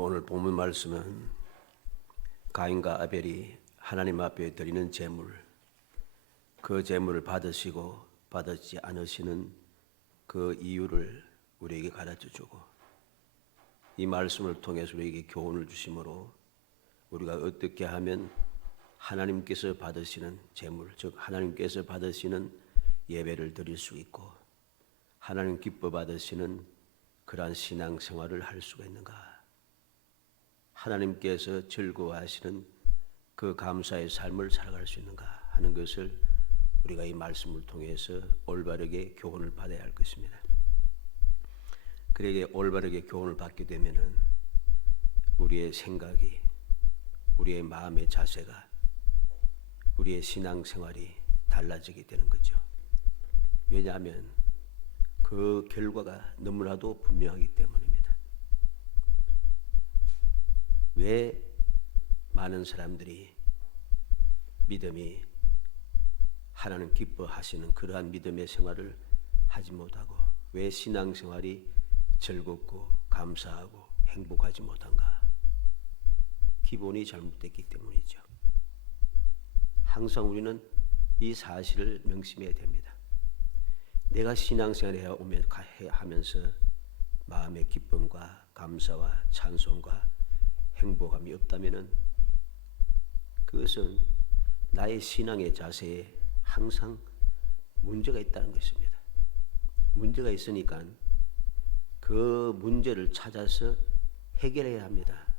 오늘 본문 말씀은 가인과 아벨이 하나님 앞에 드리는 제물, 그 제물을 받으시고 받지 않으시는 그 이유를 우리에게 가르쳐 주고, 이 말씀을 통해서 우리에게 교훈을 주심으로 우리가 어떻게 하면 하나님께서 받으시는 제물, 즉 하나님께서 받으시는 예배를 드릴 수 있고 하나님 기뻐 받으시는 그러한 신앙생활을 할 수가 있는가, 하나님께서 즐거워하시는 그 감사의 삶을 살아갈 수 있는가 하는 것을 우리가 이 말씀을 통해서 올바르게 교훈을 받아야 할 것입니다. 그에게 올바르게 교훈을 받게 되면은 우리의 생각이, 우리의 마음의 자세가, 우리의 신앙생활이 달라지게 되는 거죠. 왜냐하면 그 결과가 너무나도 분명하기 때문입니다. 왜 많은 사람들이 믿음이 하나님 기뻐하시는 그러한 믿음의 생활을 하지 못하고 왜 신앙생활이 즐겁고 감사하고 행복하지 못한가? 기본이 잘못됐기 때문이죠. 항상 우리는 이 사실을 명심해야 됩니다. 내가 신앙생활을 하면서 마음의 기쁨과 감사와 찬송과 행복함이 없다면은 그것은 나의 신앙의 자세에 항상 문제가 있다는 것입니다. 문제가 있으니까 그 문제를 찾아서 해결해야 합니다.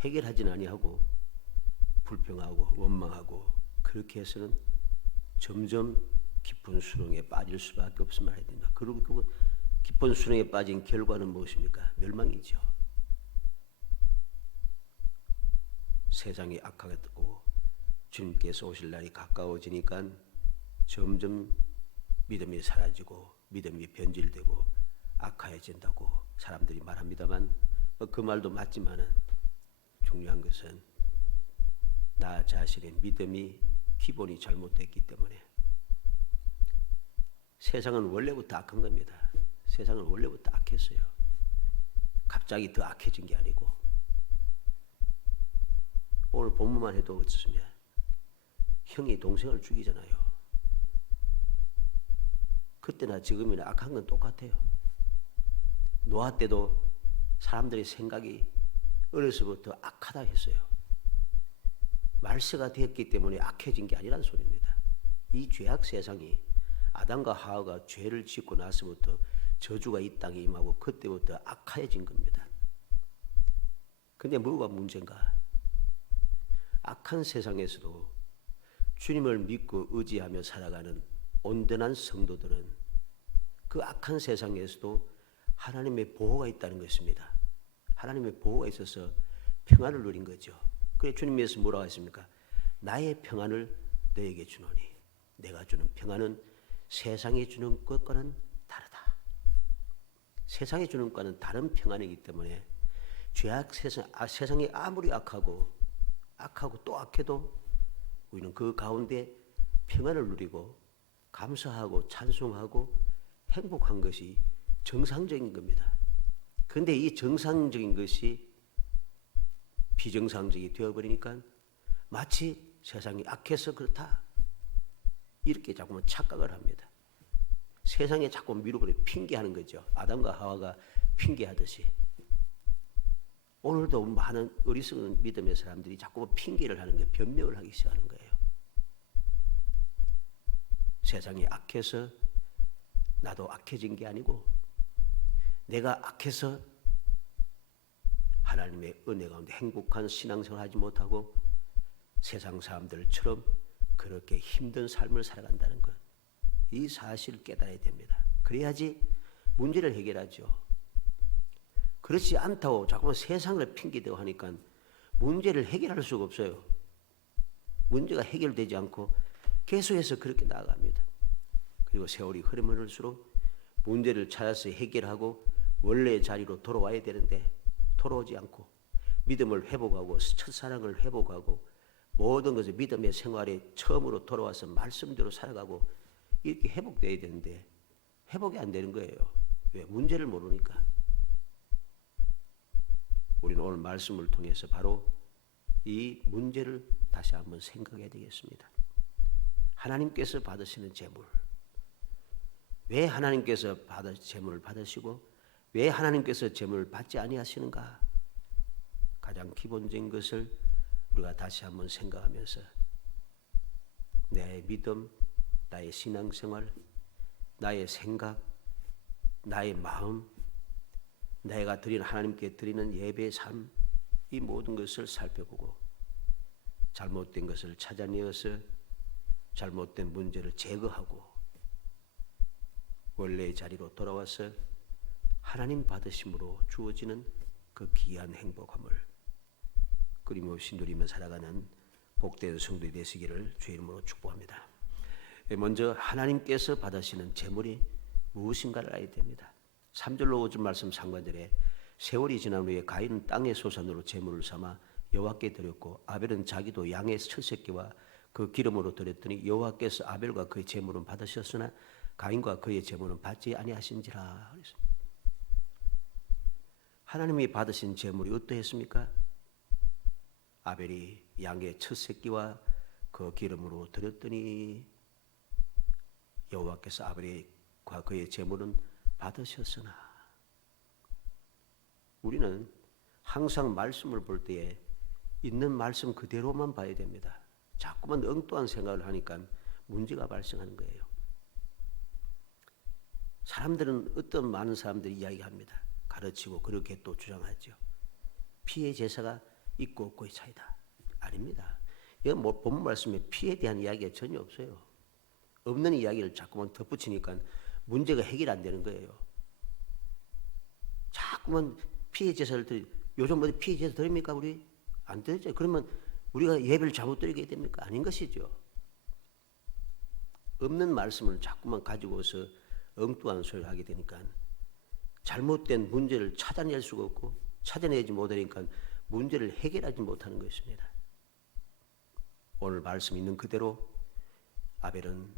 해결하진 아니하고 불평하고 원망하고 그렇게 해서는 점점 깊은 수렁에 빠질 수밖에 없음을 해야 된다. 그리고 그 깊은 수렁에 빠진 결과는 무엇입니까? 멸망이죠. 세상이 악하겠고 주님께서 오실 날이 가까워지니까 점점 믿음이 사라지고 믿음이 변질되고 악해진다고 사람들이 말합니다만 그 말도 맞지만은 중요한 것은 나 자신의 믿음이 기본이 잘못됐기 때문에. 세상은 원래부터 악한 겁니다. 세상은 원래부터 악했어요. 갑자기 더 악해진 게 아니고. 오늘 본문만 해도 어떻습니까? 형이 동생을 죽이잖아요. 그때나 지금이나 악한 건 똑같아요. 노아 때도 사람들의 생각이 어려서부터 악하다 했어요. 말세가 되었기 때문에 악해진 게 아니란 소리입니다. 이 죄악 세상이 아담과 하와가 죄를 짓고 나서부터 저주가 이 땅에 임하고 그때부터 악해진 겁니다. 근데 뭐가 문제인가? 악한 세상에서도 주님을 믿고 의지하며 살아가는 온전한 성도들은 그 악한 세상에서도 하나님의 보호가 있다는 것입니다. 하나님의 보호가 있어서 평안을 누린 거죠. 그래 주님께서 뭐라고 했습니까? 나의 평안을 너에게 주노니 내가 주는 평안은 세상에 주는 것과는 다르다. 세상에 주는 것과는 다른 평안이기 때문에 죄악 세상이 아무리 악하고 또 악해도 우리는 그 가운데 평안을 누리고 감사하고 찬송하고 행복한 것이 정상적인 겁니다. 그런데 이 정상적인 것이 비정상적이 되어버리니까 마치 세상이 악해서 그렇다 이렇게 자꾸만 착각을 합니다. 세상에 자꾸 미루버려 핑계하는 거죠. 아담과 하와가 핑계하듯이. 오늘도 많은 어리석은 믿음의 사람들이 자꾸 핑계를 하는 거예요. 변명을 하기 시작하는 거예요. 세상이 악해서 나도 악해진 게 아니고 내가 악해서 하나님의 은혜 가운데 행복한 신앙생활을 하지 못하고 세상 사람들처럼 그렇게 힘든 삶을 살아간다는 것. 이 사실을 깨달아야 됩니다. 그래야지 문제를 해결하죠. 그렇지 않다고 자꾸만 세상을 핑계대고 하니까 문제를 해결할 수가 없어요. 문제가 해결되지 않고 계속해서 그렇게 나아갑니다. 그리고 세월이 흐르면 흐를수록 문제를 찾아서 해결하고 원래의 자리로 돌아와야 되는데 돌아오지 않고 믿음을 회복하고 첫사랑을 회복하고 모든 것을 믿음의 생활에 처음으로 돌아와서 말씀대로 살아가고 이렇게 회복돼야 되는데 회복이 안 되는 거예요. 왜? 문제를 모르니까. 우리는 오늘 말씀을 통해서 바로 이 문제를 다시 한번 생각해야 되겠습니다. 하나님께서 받으시는 제물, 왜 하나님께서 제물을 받으시고 왜 하나님께서 제물을 받지 아니하시는가? 가장 기본적인 것을 우리가 다시 한번 생각하면서 내 믿음, 나의 신앙생활, 나의 생각, 나의 마음, 내가 드린 하나님께 드리는 예배의 삶, 이 모든 것을 살펴보고 잘못된 것을 찾아내어서 잘못된 문제를 제거하고 원래의 자리로 돌아와서 하나님 받으심으로 주어지는 그 귀한 행복함을 끊임없이 누리며 살아가는 복된 성도이 되시기를 주의 이름으로 축복합니다. 먼저 하나님께서 받으시는 제물이 무엇인가를 알아야 됩니다. 3절로 5절 말씀 상관절에 세월이 지난 후에 가인은 땅의 소산으로 제물을 삼아 여호와께 드렸고 아벨은 자기도 양의 첫 새끼와 그 기름으로 드렸더니 여호와께서 아벨과 그의 제물은 받으셨으나 가인과 그의 제물은 받지 아니하신지라. 하나님이 받으신 제물이 어떠했습니까? 아벨이 양의 첫 새끼와 그 기름으로 드렸더니 여호와께서 아벨과 그의 제물은 받으셨으나. 우리는 항상 말씀을 볼 때에 있는 말씀 그대로만 봐야 됩니다. 자꾸만 엉뚱한 생각을 하니까 문제가 발생하는 거예요. 사람들은 어떤 많은 사람들이 이야기합니다. 가르치고 그렇게 또 주장하죠. 피의 제사가 있고 없고의 차이다. 아닙니다. 이건 본문 말씀에 피에 대한 이야기가 전혀 없어요. 없는 이야기를 자꾸만 덧붙이니까 문제가 해결 안 되는 거예요. 자꾸만 피의 제사를 요즘 어디 피의 제사 드립니까 우리? 안 드리죠. 그러면 우리가 예배를 잘못 드리게 됩니까? 아닌 것이죠. 없는 말씀을 자꾸만 가지고서 엉뚱한 소리를 하게 되니까 잘못된 문제를 찾아낼 수가 없고 찾아내지 못하니까 문제를 해결하지 못하는 것입니다. 오늘 말씀 있는 그대로 아벨은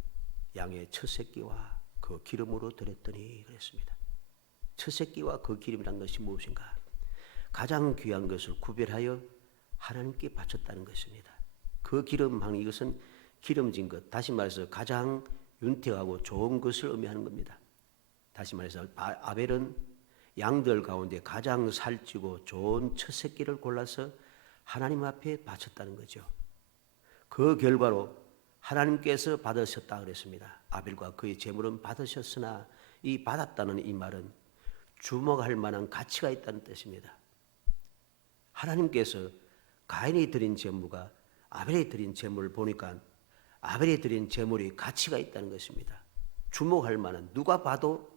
양의 첫 새끼와 그 기름으로 드렸더니 그랬습니다. 첫 새끼와 그 기름이란 것이 무엇인가? 가장 귀한 것을 구별하여 하나님께 바쳤다는 것입니다. 그 기름한 이것은 기름진 것, 다시 말해서 가장 윤택하고 좋은 것을 의미하는 겁니다. 다시 말해서 아벨은 양들 가운데 가장 살찌고 좋은 첫 새끼를 골라서 하나님 앞에 바쳤다는 거죠. 그 결과로 하나님께서 받으셨다 그랬습니다. 아벨과 그의 제물은 받으셨으나 이 받았다는 이 말은 주목할 만한 가치가 있다는 뜻입니다. 하나님께서 가인이 드린 제물과 아벨이 드린 제물을 보니까 아벨이 드린 제물이 가치가 있다는 것입니다. 주목할 만한, 누가 봐도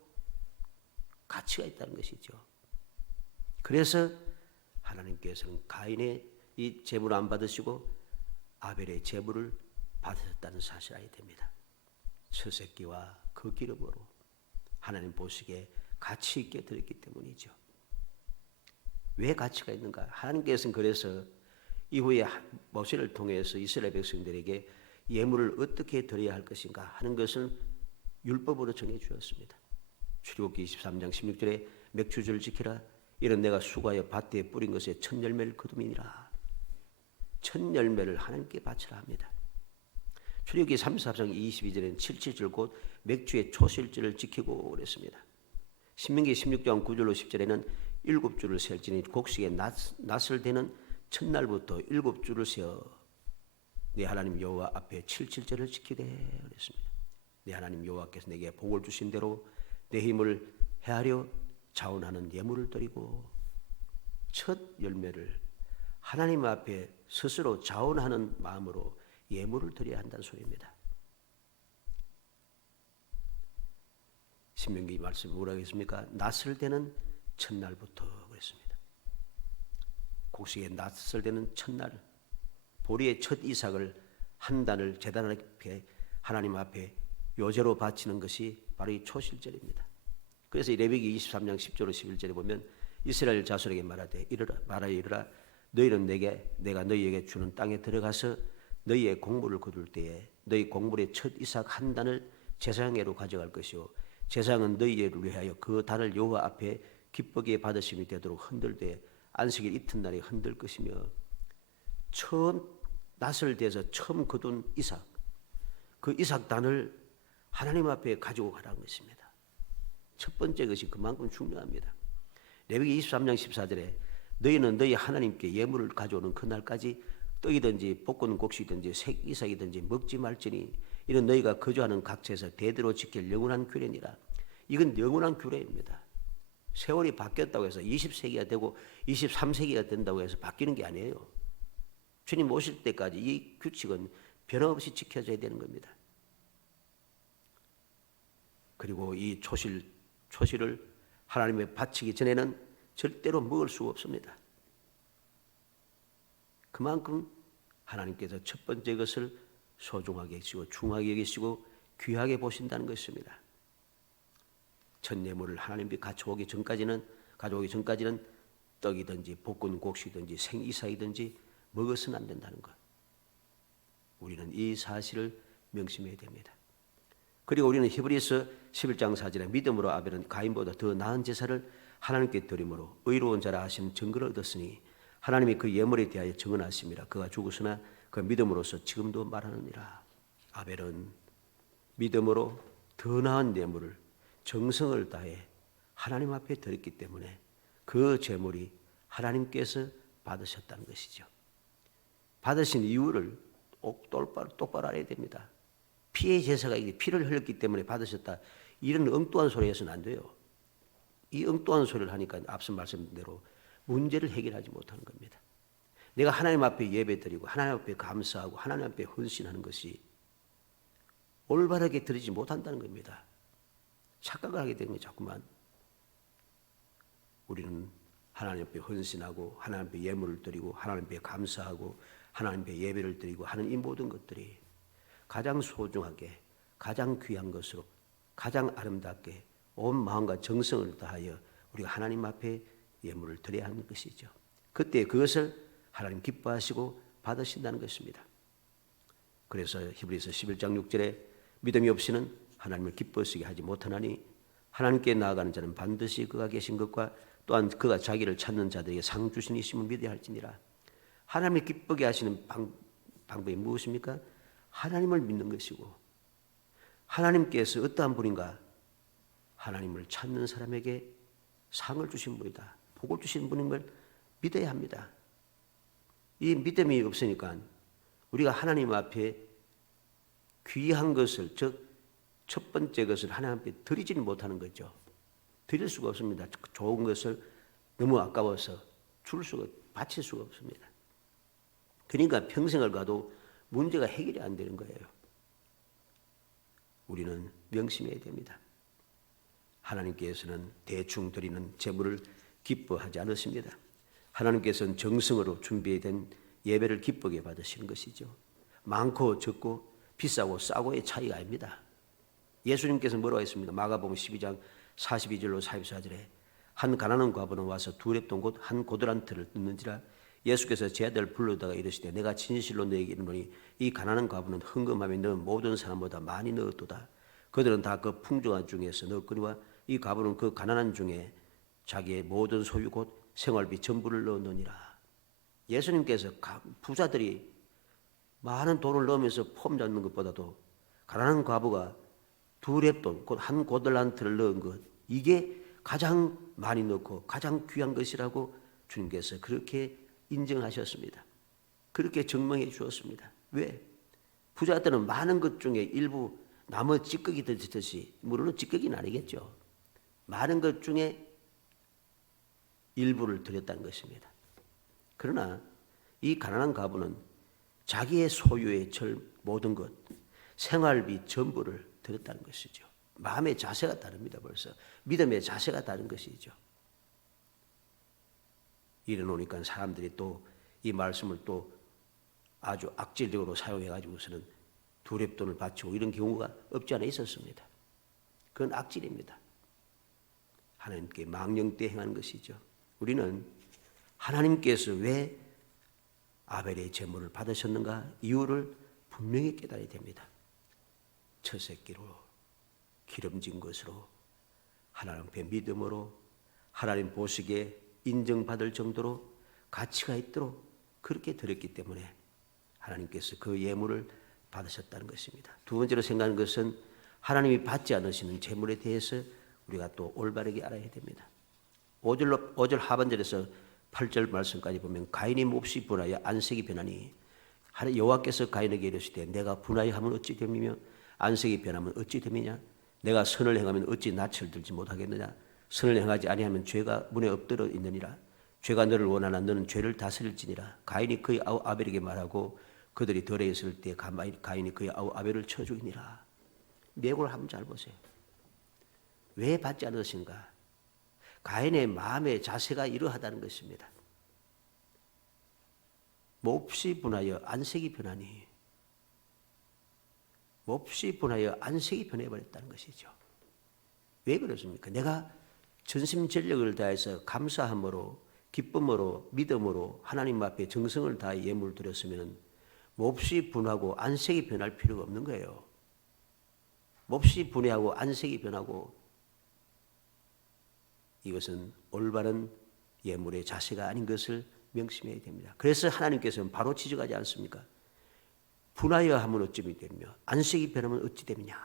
가치가 있다는 것이죠. 그래서 하나님께서는 가인의 이 제물을 안 받으시고 아벨의 제물을 받으셨다는 사실을 알게 됩니다. 첫 새끼와 그 기름으로 하나님 보시기에 가치 있게 드렸기 때문이죠. 왜 가치가 있는가? 하나님께서는 그래서 이후에 모세를 통해서 이스라엘 백성들에게 예물을 어떻게 드려야 할 것인가 하는 것을 율법으로 정해 주었습니다. 출애굽기 23장 16절에 맥주절을 지키라. 이는 내가 수고하여 밭에 뿌린 것에 첫 열매를 거둠이니라. 첫 열매를 하나님께 바치라 합니다. 출애굽기 34장 22절에는 7.7절 곧 맥주의 초실절을 지키고 그랬습니다. 신명기 16장 9절로 10절에는 7주를 셀지니 곡식에 낫을 대는 첫날부터 7주를 세어 내 하나님 여호와 앞에 7.7절을 지키되 그랬습니다. 내 하나님 여호와께서 내게 복을 주신 대로 내 힘을 헤아려 자원하는 예물을 드리고 첫 열매를 하나님 앞에 스스로 자원하는 마음으로 예물을 드려야 한다는 소리입니다. 신명기 말씀 뭐라고 했습니까? 낫을 대는 첫날부터 그랬습니다. 곡식에 낫을 대는 첫날, 보리의 첫 이삭을 한 단을 제단 앞에 하나님 앞에 요제로 바치는 것이 바로 이 초실절입니다. 그래서 레위기 23장 10절로 11절에 보면 이스라엘 자손에게 말하되 이르라 너희는 내가 너희에게 주는 땅에 들어가서 너희의 곡물을 거둘 때에 너희 곡물의 첫 이삭 한 단을 제사장에로 가져갈 것이요 제사장은 너희를 위하여 그 단을 여호와 앞에 기쁘게 받으심이 되도록 흔들되 안식일 이튿날에 흔들 것이며 처음 낯을 대서 처음 거둔 이삭, 그 이삭단을 하나님 앞에 가지고 가라는 것입니다. 첫 번째 것이 그만큼 중요합니다. 레위기 23장 14절에 너희는 너희 하나님께 예물을 가져오는 그날까지 떡이든지 볶은 곡식이든지 색이삭이든지 먹지 말지니 이는 너희가 거주하는 각처에서 대대로 지킬 영원한 규례니라. 이건 영원한 규례입니다. 세월이 바뀌었다고 해서 20세기가 되고 23세기가 된다고 해서 바뀌는 게 아니에요. 주님 오실 때까지 이 규칙은 변함없이 지켜져야 되는 겁니다. 그리고 이 초실을 하나님에 바치기 전에는 절대로 먹을 수가 없습니다. 그만큼 하나님께서 첫 번째 것을 소중하게 여기시고 중하게 여기시고 귀하게 보신다는 것입니다. 첫 예물을 하나님께 가져오기 전까지는 떡이든지 볶은 곡식이든지 생이삭이든지 먹어서는 안 된다는 것. 우리는 이 사실을 명심해야 됩니다. 그리고 우리는 히브리서 11장 4절에 믿음으로 아벨은 가인보다 더 나은 제사를 하나님께 드림으로 의로운 자라 하신 증거를 얻었으니 하나님이 그 예물에 대하여 증언하심이라. 그가 죽었으나 그 믿음으로서 지금도 말하느니라. 아벨은 믿음으로 더 나은 예물을 정성을 다해 하나님 앞에 드렸기 때문에 그 제물이 하나님께서 받으셨다는 것이죠. 받으신 이유를 똑바로 알아야 됩니다. 피의 제사가 피를 흘렸기 때문에 받으셨다. 이런 엉뚱한 소리 해서는 안 돼요. 이 엉뚱한 소리를 하니까 앞서 말씀대로 문제를 해결하지 못하는 겁니다. 내가 하나님 앞에 예배드리고 하나님 앞에 감사하고 하나님 앞에 헌신하는 것이 올바르게 드리지 못한다는 겁니다. 착각을 하게 되는 거예요. 자꾸만 우리는 하나님 앞에 헌신하고 하나님 앞에 예물을 드리고 하나님 앞에 감사하고 하나님 앞에 예배를 드리고 하는 이 모든 것들이 가장 소중하게 가장 귀한 것으로 가장 아름답게 온 마음과 정성을 다하여 우리가 하나님 앞에 예물을 드려야 하는 것이죠. 그때 그것을 하나님 기뻐하시고 받으신다는 것입니다. 그래서 히브리서 11장 6절에 믿음이 없이는 하나님을 기뻐하시게 하지 못하나니 하나님께 나아가는 자는 반드시 그가 계신 것과 또한 그가 자기를 찾는 자들에게 상 주시니심을 믿어야 할지니라. 하나님을 기쁘게 하시는 방법이 무엇입니까? 하나님을 믿는 것이고 하나님께서 어떠한 분인가? 하나님을 찾는 사람에게 상을 주신 분이다. 복을 주신 분인 걸 믿어야 합니다. 이 믿음이 없으니까 우리가 하나님 앞에 귀한 것을 즉 첫 번째 것을 하나님 앞에 드리지는 못하는 거죠. 드릴 수가 없습니다. 좋은 것을 너무 아까워서 바칠 수가 없습니다. 그러니까 평생을 가도 문제가 해결이 안 되는 거예요. 우리는 명심해야 됩니다. 하나님께서는 대충 드리는 제물을 기뻐하지 않으십니다. 하나님께서는 정성으로 준비된 예배를 기쁘게 받으시는 것이죠. 많고 적고 비싸고 싸고의 차이가 아닙니다. 예수님께서 뭐라고 했습니까? 마가복음 12장 42절로 44절에 한 가난한 과부는 와서 두 렙돈 곧 한 고드란트를 넣는지라. 예수께서 제 아들을 불러다가 이르시되 내가 진실로 너에게 이르노니 이 가난한 과부는 헌금함에 넣은 모든 사람보다 많이 넣었도다. 그들은 다 그 풍족한 중에서 넣었거니와 이 과부는 그 가난한 중에 자기의 모든 소유 곧 생활비 전부를 넣었느니라. 예수님께서 부자들이 많은 돈을 넣으면서 폼 잡는 것보다도 가난한 과부가 두 렙돈 곧 한 고들란트를 넣은 것, 이게 가장 많이 넣고 가장 귀한 것이라고 주님께서 그렇게 인정하셨습니다. 그렇게 증명해 주었습니다. 왜? 부자들은 많은 것 중에 일부 나무 찌꺼기 드듯이, 물론 찌꺼기는 아니겠죠. 많은 것 중에 일부를 드렸다는 것입니다. 그러나 이 가난한 과부는 자기의 소유의 모든 것, 생활비 전부를 드렸다는 것이죠. 마음의 자세가 다릅니다. 벌써 믿음의 자세가 다른 것이죠. 이래놓으니까 사람들이 또 이 말씀을 또 아주 악질적으로 사용해가지고서는 두 렙돈을 바치고 이런 경우가 없지 않아 있었습니다. 그건 악질입니다. 하나님께 망령되 행하는 것이죠. 우리는 하나님께서 왜 아벨의 제물을 받으셨는가 이유를 분명히 깨달아야 됩니다. 첫 새끼로 기름진 것으로 하나님 앞에 믿음으로 하나님 보시기에 인정받을 정도로 가치가 있도록 그렇게 드렸기 때문에 하나님께서 그 예물을 받으셨다는 것입니다. 두 번째로 생각하는 것은 하나님이 받지 않으시는 재물에 대해서 우리가 또 올바르게 알아야 됩니다. 5절 하반절에서 8절 말씀까지 보면 가인이 몹시 분하여 안색이 변하니 여호와께서 가인에게 이르시되 내가 분하여 하면 어찌 됨이며 안색이 변하면 어찌 됨이냐 내가 선을 행하면 어찌 낯을 들지 못하겠느냐 선을 행하지 아니하면 죄가 문에 엎드러 있느니라 죄가 너를 원하나 너는 죄를 다스릴지니라. 가인이 그의 아우 아벨에게 말하고 그들이 덜에 있을 때 가인이 그의 아우 아벨을 쳐 죽이니라. 내용을 한번 잘 보세요. 왜 받지 않으신가? 가인의 마음의 자세가 이러하다는 것입니다. 몹시 분하여 안색이 변하니 몹시 분하여 안색이 변해버렸다는 것이죠. 왜 그렇습니까? 내가 전심전력을 다해서 감사함으로 기쁨으로 믿음으로 하나님 앞에 정성을 다해 예물을 드렸으면 몹시 분하고 안색이 변할 필요가 없는 거예요. 몹시 분해하고 안색이 변하고 이것은 올바른 예물의 자세가 아닌 것을 명심해야 됩니다. 그래서 하나님께서는 바로 지적하지 않습니까? 분하여 하면 어찌 되며 안색이 변하면 어찌 되느냐.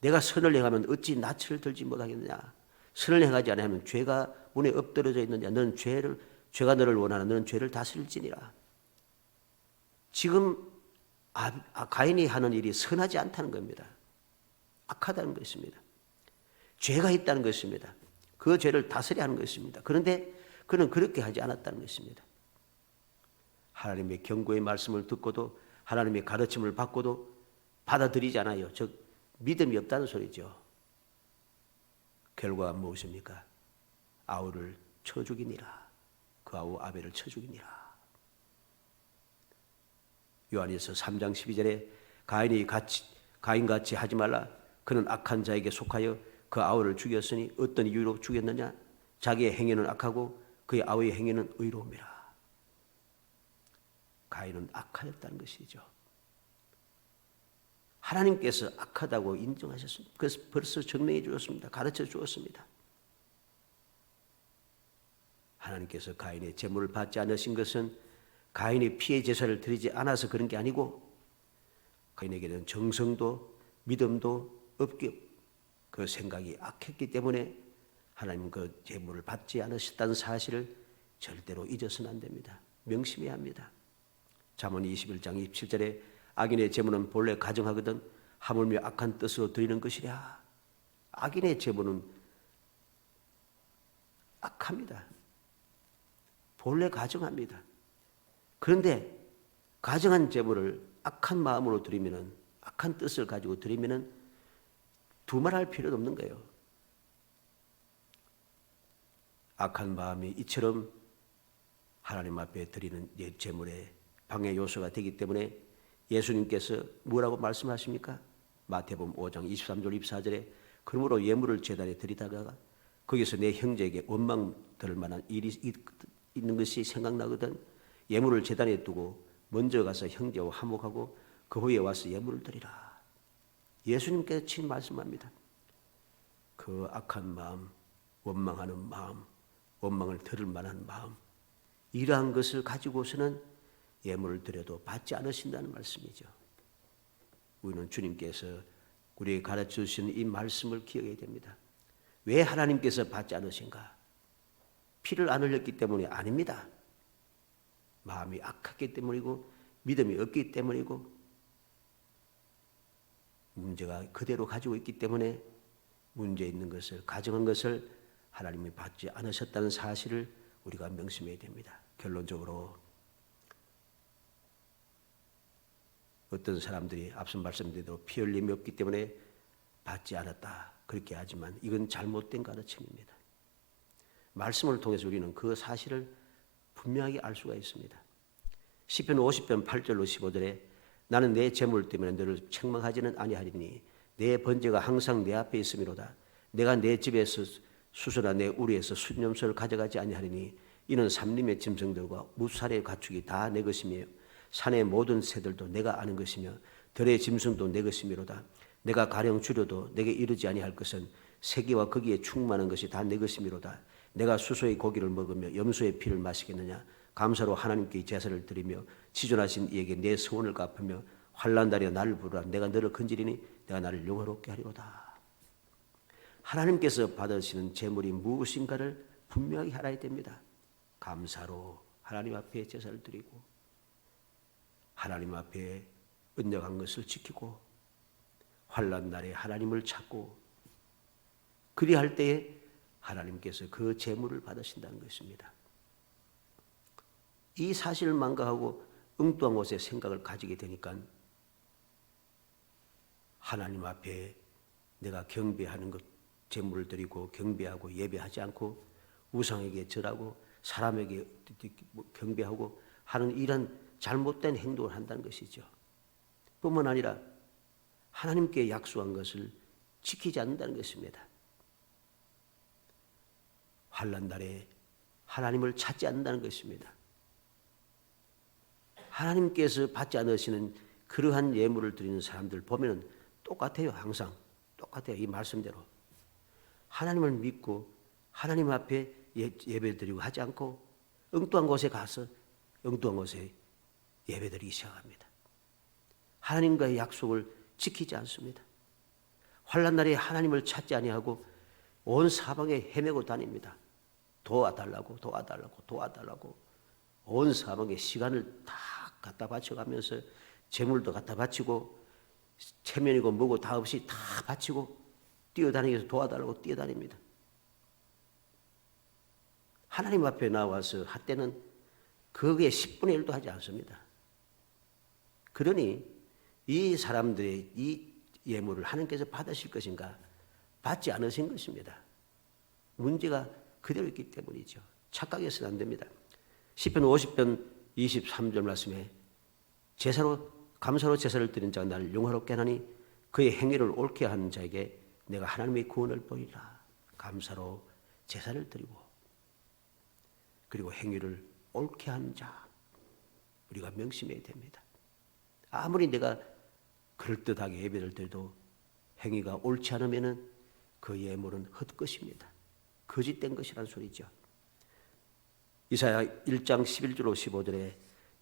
내가 선을 행하면 어찌 낯을 들지 못하겠느냐. 선을 행하지 않으면 죄가 문에 엎드러져 있느냐. 너는 죄가 너를 원하나 너는 죄를 다스릴지니라. 지금 가인이 하는 일이 선하지 않다는 겁니다. 악하다는 것입니다. 죄가 있다는 것입니다. 그 죄를 다스려야 하는 것입니다. 그런데 그는 그렇게 하지 않았다는 것입니다. 하나님의 경고의 말씀을 듣고도 하나님의 가르침을 받고도 받아들이지 않아요. 즉 믿음이 없다는 소리죠. 결과가 무엇입니까? 아우를 쳐 죽이니라. 그 아우 아벨을 쳐 죽이니라. 요한일서 3장 12절에 가인같이 하지 말라. 그는 악한 자에게 속하여 그 아우를 죽였으니 어떤 이유로 죽였느냐? 자기의 행위는 악하고 그의 아우의 행위는 의로움이라. 가인은 악하였다는 것이죠. 하나님께서 악하다고 인정하셨습니다. 그래서 벌써 증명해 주었습니다. 가르쳐 주었습니다. 하나님께서 가인의 제물을 받지 않으신 것은 가인이 피해 제사를 드리지 않아서 그런 게 아니고 가인에게는 정성도 믿음도 없기 그 생각이 악했기 때문에 하나님은 그 제물을 받지 않으셨다는 사실을 절대로 잊어서는 안 됩니다. 명심해야 합니다. 잠언 21장 27절에 악인의 제물은 본래 가증하거든 하물며 악한 뜻으로 드리는 것이랴. 악인의 제물은 악합니다. 본래 가증합니다. 그런데 가증한 제물을 악한 마음으로 드리면은 악한 뜻을 가지고 드리면은 두말할 필요도 없는 거예요. 악한 마음이 이처럼 하나님 앞에 드리는 제물의 방해 요소가 되기 때문에 예수님께서 뭐라고 말씀하십니까? 마태복음 5장 23절 24절에 그러므로 예물을 제단에 드리다가 거기서 내 형제에게 원망 들을 만한 일이 있는 것이 생각나거든 예물을 제단에 두고 먼저 가서 형제와 화목하고 그 후에 와서 예물을 드리라. 예수님께서 친히 말씀합니다. 그 악한 마음, 원망하는 마음, 원망을 들을 만한 마음 이러한 것을 가지고서는 예물을 드려도 받지 않으신다는 말씀이죠. 우리는 주님께서 우리에게 가르쳐 주시는 이 말씀을 기억해야 됩니다. 왜 하나님께서 받지 않으신가? 피를 안 흘렸기 때문이 아닙니다. 마음이 악했기 때문이고 믿음이 없기 때문이고 문제가 그대로 가지고 있기 때문에 문제 있는 것을 가정한 것을 하나님이 받지 않으셨다는 사실을 우리가 명심해야 됩니다. 결론적으로 어떤 사람들이 앞서 말씀드린 대로 피 흘림이 없기 때문에 받지 않았다 그렇게 하지만 이건 잘못된 가르침입니다. 말씀을 통해서 우리는 그 사실을 분명하게 알 수가 있습니다. 시편 50편 8절로 15절에 나는 내 재물 때문에 너를 책망하지는 아니하리니 내 번제가 항상 내 앞에 있음이로다. 내가 내 집에서 수소나 내 우리에서 순염소를 가져가지 아니하리니 이는 삼림의 짐승들과 무살의 가축이 다 내 것이며 산의 모든 새들도 내가 아는 것이며 들의 짐승도 내 것이미로다. 내가 가령 줄여도 내게 이르지 아니할 것은 세계와 거기에 충만한 것이 다 내 것이미로다. 내가 수소의 고기를 먹으며 염소의 피를 마시겠느냐? 감사로 하나님께 제사를 드리며 지존하신 이에게 내 소원을 갚으며 환난 날에 나를 부르라. 내가 너를 건지리니 내가 나를 영화롭게 하리로다. 하나님께서 받으시는 제물이 무엇인가를 분명히 알아야 됩니다. 감사로 하나님 앞에 제사를 드리고 하나님 앞에 언약한 것을 지키고 환난 날에 하나님을 찾고 그리할 때에 하나님께서 그 제물을 받으신다는 것입니다. 이 사실을 망각하고 엉뚱한 곳에 생각을 가지게 되니까 하나님 앞에 내가 경배하는 것, 제물을 드리고 경배하고 예배하지 않고 우상에게 절하고 사람에게 경배하고 하는 이런 잘못된 행동을 한다는 것이죠. 뿐만 아니라 하나님께 약속한 것을 지키지 않는다는 것입니다. 환난 날에 하나님을 찾지 않는다는 것입니다. 하나님께서 받지 않으시는 그러한 예물을 드리는 사람들 보면은 똑같아요. 항상 똑같아요. 이 말씀대로 하나님을 믿고 하나님 앞에 예배드리고 하지 않고 엉뚱한 곳에 가서 엉뚱한 곳에 예배드리기 시작합니다. 하나님과의 약속을 지키지 않습니다. 환난 날에 하나님을 찾지 아니하고 온 사방에 헤매고 다닙니다. 도와달라고 온 사방에 시간을 다 갖다 바쳐가면서 재물도 갖다 바치고 체면이고 뭐고 다 없이 다 바치고 뛰어다니면서 도와달라고 뛰어다닙니다. 하나님 앞에 나와서 할 때는 거기에 10분의 1도 하지 않습니다. 그러니 이 사람들의 이 예물을 하나님께서 받으실 것인가? 받지 않으신 것입니다. 문제가 그대로 있기 때문이죠. 착각해서는 안 됩니다. 시편 50편 23절 말씀에 제사로 감사로 제사를 드린 자가 나를 영화롭게 하나니 그의 행위를 옳게 하는 자에게 내가 하나님의 구원을 보이라. 감사로 제사를 드리고 그리고 행위를 옳게 하는 자 우리가 명심해야 됩니다. 아무리 내가 그럴듯하게 예배를 드려도 행위가 옳지 않으면 그 예물은 헛것입니다. 거짓된 것이란 소리죠. 이사야 1장 11절 15절에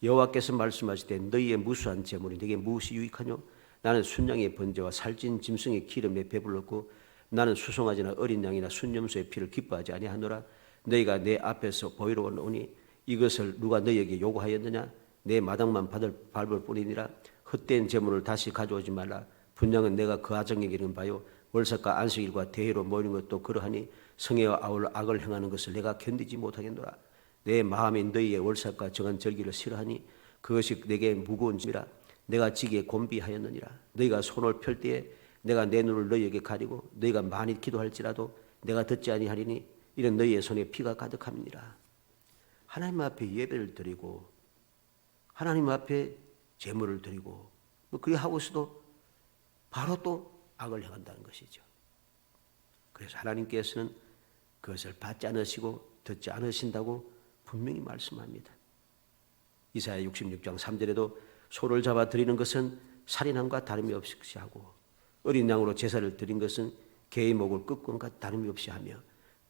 여호와께서 말씀하시되 너희의 무수한 재물이 내게 무엇이 유익하뇨? 나는 순양의 번제와 살찐 짐승의 기름에 배불렀고 나는 수송아지나 어린 양이나 순염소의 피를 기뻐하지 아니하노라. 너희가 내 앞에서 보이러 오니 이것을 누가 너희에게 요구하였느냐? 내 마당만 밟을 뿐이니라. 헛된 재물을 다시 가져오지 말라. 분양은 내가 그 아정에게 이른 바요 월삭과 안식일과 대회로 모이는 것도 그러하니 성회와 아울 악을 행하는 것을 내가 견디지 못하겠노라. 내 마음이 너희의 월삭과 정한 절기를 싫어하니 그것이 내게 무거운 짐이라. 내가 지기에 곤비하였느니라. 너희가 손을 펼 때에 내가 내 눈을 너희에게 가리고 너희가 많이 기도할지라도 내가 듣지 아니하리니 이는 너희의 손에 피가 가득함이니라. 하나님 앞에 예배를 드리고 하나님 앞에 제물을 드리고 그리 하고서도 바로 또 악을 행한다는 것이죠. 그래서 하나님께서는 그것을 받지 않으시고 듣지 않으신다고 분명히 말씀합니다. 이사야 66장 3절에도 소를 잡아 드리는 것은 살인함과 다름이 없이 하고 어린 양으로 제사를 드린 것은 개의 목을 꺾은 것 다름이 없이 하며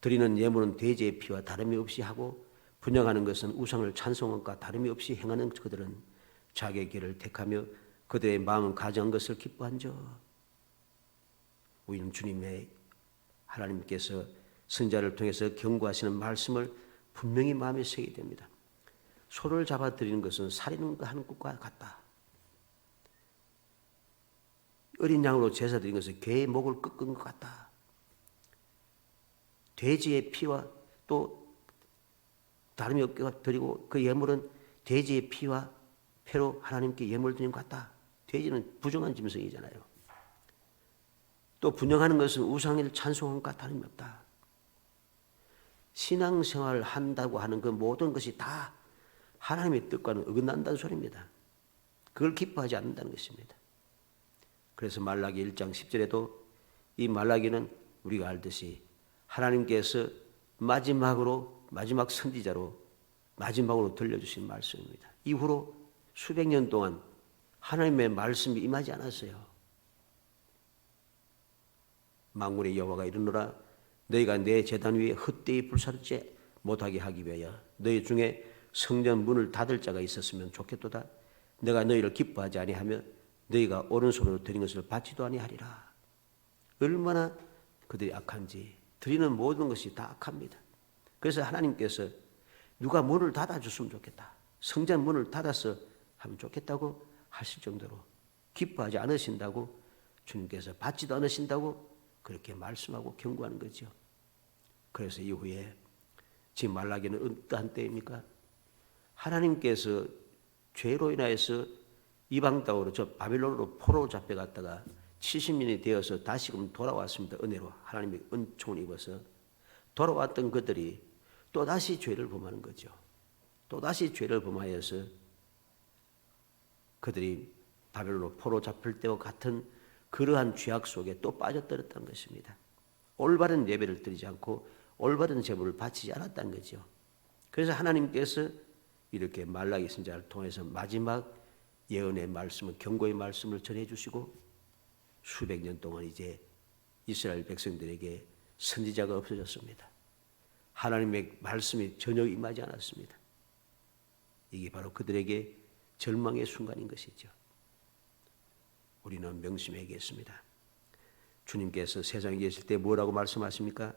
드리는 예물은 돼지의 피와 다름이 없이 하고 분양하는 것은 우상을 찬송한 것과 다름이 없이 행하는 그들은 자기의 길을 택하며 그들의 마음은 가져한 것을 기뻐한저. 우리는 주님의 하나님께서 선자를 통해서 경고하시는 말씀을 분명히 마음에 새기게 됩니다. 소를 잡아 드리는 것은 살인하는 것과 같다. 어린 양으로 제사 드린 것은 개의 목을 꺾은 것 같다. 돼지의 피와 또 다름이 없게 드리고 그 예물은 돼지의 피와 패로 하나님께 예물 드린 것 같다. 돼지는 부정한 짐승이잖아요. 또 분양하는 것은 우상을 찬송한 것과 다름이 없다. 신앙생활을 한다고 하는 그 모든 것이 다 하나님의 뜻과는 어긋난다는 소리입니다. 그걸 기뻐하지 않는다는 것입니다. 그래서 말라기 1장 10절에도 이 말라기는 우리가 알듯이 하나님께서 마지막 선지자로 마지막으로 들려주신 말씀입니다. 이후로 수백 년 동안 하나님의 말씀이 임하지 않았어요. 만군의 여호와가 이르노라 너희가 내 제단 위에 헛되이 불사르지 못하게 하기 위하여 너희 중에 성전 문을 닫을 자가 있었으면 좋겠도다. 내가 너희를 기뻐하지 아니하며 너희가 오른손으로 드린 것을 받지도 아니하리라. 얼마나 그들이 악한지. 드리는 모든 것이 다 악합니다. 그래서 하나님께서 누가 문을 닫아줬으면 좋겠다, 성전 문을 닫아서 하면 좋겠다고 하실 정도로 기뻐하지 않으신다고, 주님께서 받지도 않으신다고 그렇게 말씀하고 경고하는 거죠. 그래서 이후에 지금 말라기는 어떠한 때입니까? 하나님께서 죄로 인하여서 이방 땅으로, 저 바빌론으로 포로로 잡혀갔다가 70년이 되어서 다시금 돌아왔습니다. 은혜로 하나님의 은총을 입어서 돌아왔던 그들이 또다시 죄를 범하는 거죠. 또다시 죄를 범하여서 그들이 바벨론으로 포로 잡힐 때와 같은 그러한 죄악 속에 또 빠져들었다는 것입니다. 올바른 예배를 드리지 않고 올바른 제물을 바치지 않았다는 거죠. 그래서 하나님께서 이렇게 말라기 선지자를 통해서 마지막 예언의 말씀을, 경고의 말씀을 전해주시고 수백 년 동안 이제 이스라엘 백성들에게 선지자가 없어졌습니다. 하나님의 말씀이 전혀 임하지 않았습니다. 이게 바로 그들에게 절망의 순간인 것이죠. 우리는 명심해야겠습니다. 주님께서 세상에 계실 때 뭐라고 말씀하십니까?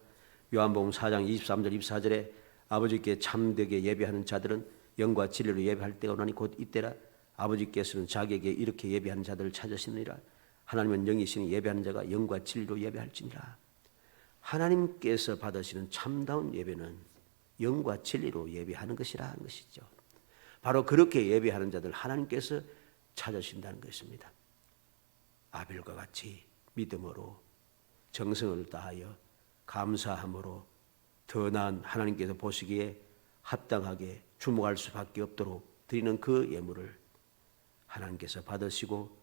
요한복음 4장 23절 24절에 아버지께 참되게 예배하는 자들은 영과 진리로 예배할 때가 오나니 곧 이때라. 아버지께서는 자기에게 이렇게 예배하는 자들을 찾으시느니라. 하나님은 영이시니 예배하는 자가 영과 진리로 예배할지니라. 하나님께서 받으시는 참다운 예배는 영과 진리로 예배하는 것이라 하는 것이죠. 바로 그렇게 예배하는 자들 하나님께서 찾으신다는 것입니다. 아벨과 같이 믿음으로 정성을 다하여 감사함으로 더 나은 하나님께서 보시기에 합당하게 주목할 수밖에 없도록 드리는 그 예물을 하나님께서 받으시고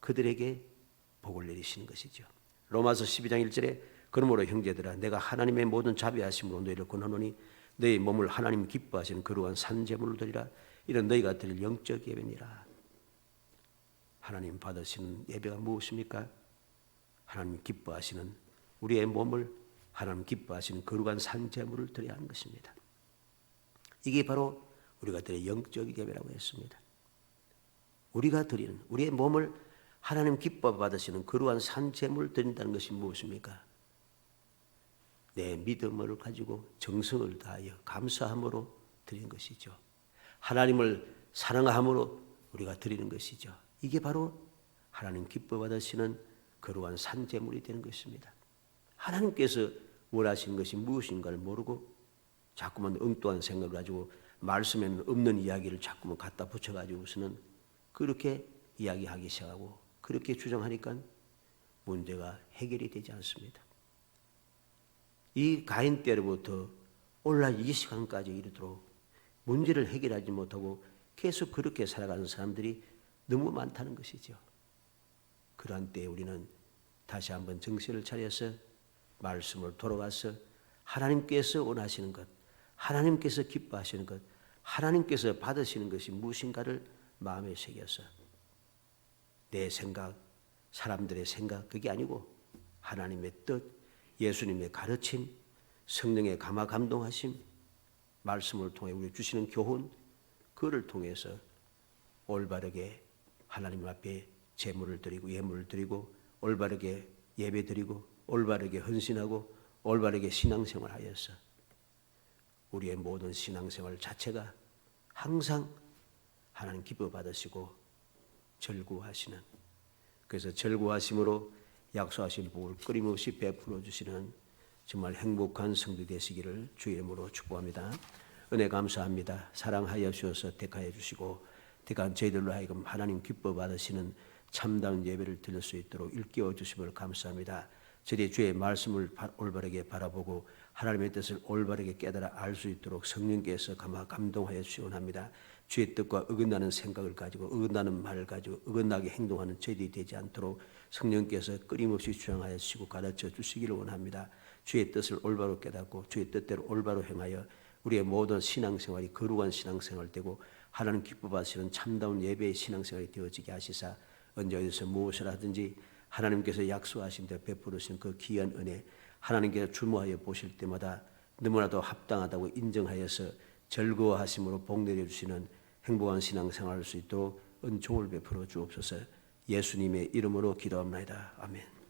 그들에게 복을 내리시는 것이죠. 로마서 12장 1절에 그러므로 형제들아 내가 하나님의 모든 자비하심으로 너희를 권하노니 너희 몸을 하나님 기뻐하시는 거룩한 산제물을 드리라. 이런 너희가 드릴 영적 예배니라. 하나님 받으시는 예배가 무엇입니까? 하나님 기뻐하시는 우리의 몸을 하나님 기뻐하시는 거룩한 산제물을 드려야 하는 것입니다. 이게 바로 우리가 드릴 영적 예배라고 했습니다. 우리가 드리는 우리의 몸을 하나님 기뻐 받으시는 거룩한 산제물을 드린다는 것이 무엇입니까? 내 믿음을 가지고 정성을 다하여 감사함으로 드리는 것이죠. 하나님을 사랑함으로 우리가 드리는 것이죠. 이게 바로 하나님 기뻐 받으시는 거룩한 산제물이 되는 것입니다. 하나님께서 원하시는 것이 무엇인가를 모르고 자꾸만 엉뚱한 생각을 가지고 말씀에는 없는 이야기를 자꾸만 갖다 붙여가지고서는 그렇게 이야기하기 시작하고 그렇게 주장하니까 문제가 해결이 되지 않습니다. 이 가인 때로부터 오늘날 이 시간까지 이르도록 문제를 해결하지 못하고 계속 그렇게 살아가는 사람들이 너무 많다는 것이죠. 그러한 때에 우리는 다시 한번 정신을 차려서 말씀을 돌아가서 하나님께서 원하시는 것, 하나님께서 기뻐하시는 것, 하나님께서 받으시는 것이 무엇인가를 마음에 새겨서 내 생각, 사람들의 생각 그게 아니고 하나님의 뜻, 예수님의 가르침, 성령의 감화 감동하심, 말씀을 통해 우리 주시는 교훈, 그를 통해서 올바르게 하나님 앞에 제물을 드리고 예물을 드리고 올바르게 예배 드리고 올바르게 헌신하고 올바르게 신앙생활하여서 우리의 모든 신앙생활 자체가 항상 하나님 기뻐 받으시고 절구하시는, 그래서 절구하심으로 약속하신 복을 끊임없이 베풀어 주시는 정말 행복한 성도 되시기를 주의 이름으로 축복합니다. 은혜 감사합니다. 사랑하여 주셔서 택하여 주시고 택한 저희들로 하여금 하나님 기뻐 받으시는 참다운 예배를 드릴 수 있도록 일깨워 주심을 감사합니다. 저희 주의 말씀을 올바르게 바라보고 하나님의 뜻을 올바르게 깨달아 알 수 있도록 성령께서 감동하여 주시기 원합니다. 주의 뜻과 어긋나는 생각을 가지고 어긋나는 말을 가지고 어긋나게 행동하는 저희들이 되지 않도록 성령께서 끊임없이 주장하여 주시고 가르쳐 주시기를 원합니다. 주의 뜻을 올바로 깨닫고 주의 뜻대로 올바로 행하여 우리의 모든 신앙생활이 거룩한 신앙생활 되고 하나님 기뻐 받으시는 참다운 예배의 신앙생활이 되어지게 하시사 언제 어디서 무엇을 하든지 하나님께서 약속하신 대로 베풀으신 그 귀한 은혜, 하나님께서 주무하여 보실 때마다 너무나도 합당하다고 인정하여서 즐거워하심으로 복 내려주시는 행복한 신앙생활 할 수 있도록 은총을 베풀어 주옵소서. 예수님의 이름으로 기도합니다. 아멘.